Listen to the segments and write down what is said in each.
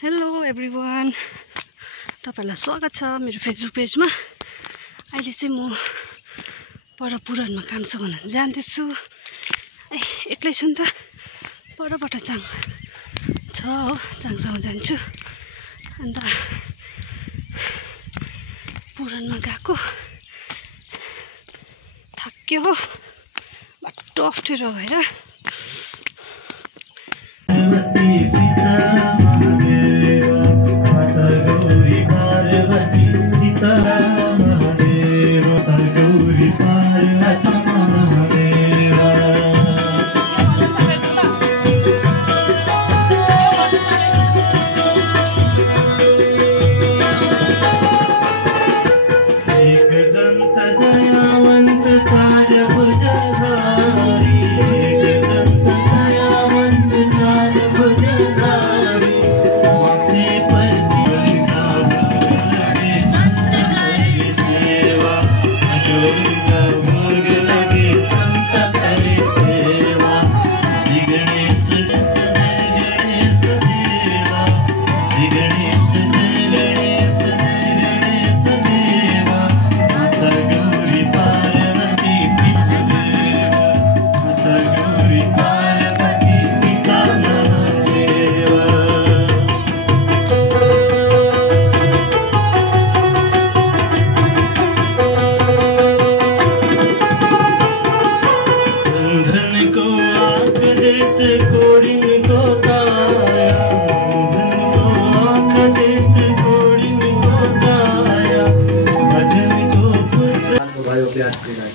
Hello everyone, तपाईहरुलाई स्वागत छ मेरो फेसबुक पेजमा। अहिले चाहिँ म पर पुरानमा काम छ भनेर जान्दैछु। एक्लै छु नि त, परबाट चाङ छ हो, चाङसँग जान्छु। अन्त पुरानमा गएको थाक्यो हो, बाटो अप्ठ्यारो भएर।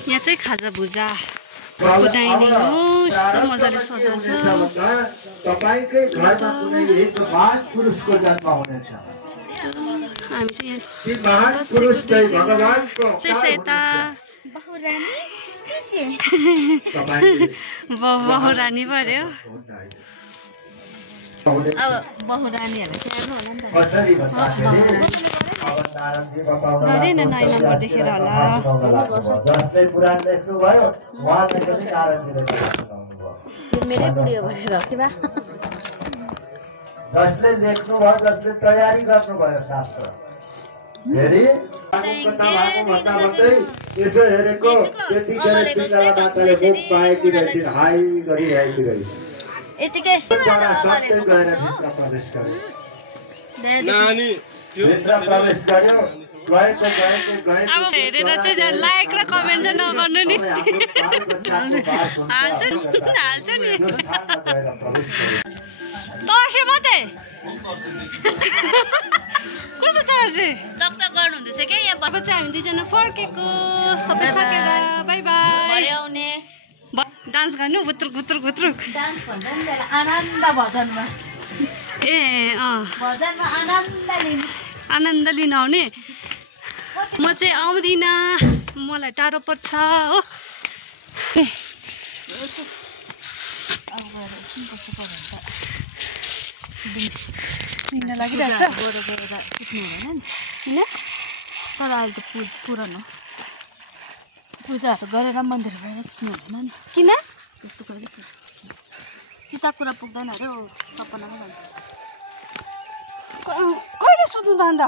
यहाँ चाहिँ खाजा भुजा डाइनिङ हो, यस्तो मजाले सजाएको छ। तपाईकै घरमा कुनै एक महान पुरुषको जन्म हुनेछ। हामी चाहिँ यहाँ महान पुरुष चाहिँ भगवानको यता बहुरानी पर्यो। अब बहुरानीहरुले स्याहार्नु होला नि त। कसरी भन्दाखेरि गरे न 9 नम्बर देखेर होला। जसले पुराण लेख्नु भयो उहाँले पनि नारायणजीले लेख्नु भयो। मेरै बुढी हो भनेर के बा? जसले लेख्नु भयो, जसले तयारी गर्नु भयो शास्त्र। फेरि कथा भएको भन्दा भन्दै यसो हेरेको त्यतिखेर पितामाताले मुख पाएकी रहेछिन्, हाई गरिरहेकी रहेछ। यतिकै बडा सत्य गएर भित्र प्रवेश गर्यो। भित्र प्रवेश गर्यो, गएको अब हेरेर चाहिँ लाइक र कमेन्ट चाहिँ नगर्नु नि। हाल्छ नि तर्से मात्रै कस्तो तर्से चकचक गर्नु हुँदैछ के यहाँ अब चाहिँ हामी दुईजना फर्केको सबै सकेर बाई बाई। आउने डान्स गर्नु गुत्रुक गुत्रुक गुत्रुक डान्स भन्छ नि त्यसलाई, आनन्द भजनमा। ए भजनमा आनन्द लिनु। आनन्द लिन आउने। म चाहिँ आउँदिनँ, मलाई टाढो पर्छ हो। निन्दा लागिरहेछ। गोरु गएर सुत्नु हुँदैन नि, किन? तर अहिले त पुरान हो, पूजाहरू गरेर मन्दिर गएर सुत्नु हुँदैन नि। किन? त्यस्तो कहिले चिता कुरा पुग्दैन अरे, सपनामा जान्छ। कहिले सुत्नु त अन्त?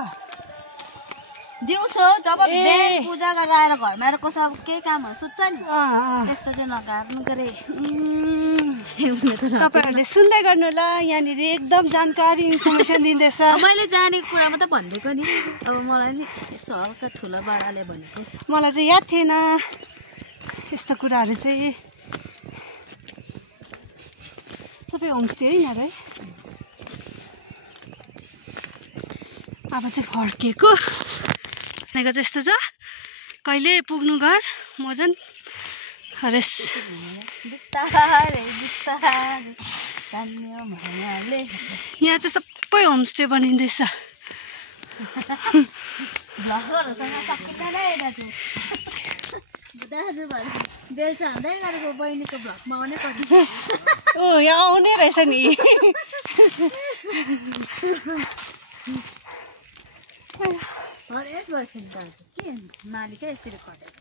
दिउँसो जब बिहान पूजा गरेर आएर घरमा आएर कसै अब केही कामहरू सुत्छ नि, त्यस्तो चाहिँ नगार्नु गरे। तपाईँहरूले सुन्दै गर्नु होला, यहाँनिर एकदम जानकारी इन्फर्मेसन दिँदैछ। मैले जानेको कुरा मात्रै भनिदिएको नि, अब मलाई नि यसो हल्का ठुलो बडाले भनेको। मलाई चाहिँ याद थिएन यस्तो कुराहरू चाहिँ। सबै होमस्टे है यिनीहरू है। अब चाहिँ फर्केको भनेको जस्तो छ। कहिले पुग्नु घर मजन हरेस। यहाँ चाहिँ सबै होमस्टे बनिँदैछ। बेलचा हुँदै गरेको बहिनीको भ्लगमा आउनै पर्छ। यहाँ आउने रहेछ नि। हरेस भएछ नि त के मालिकै यसरी खटेको।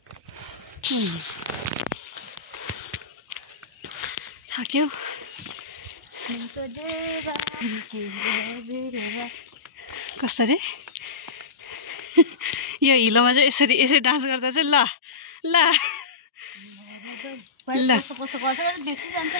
थाक्यो। कस्तो रे यो हिलोमा चाहिँ यसरी डान्स गर्दा चाहिँ ल ल ल कस्तो गर्छ बिर्सिजान्छ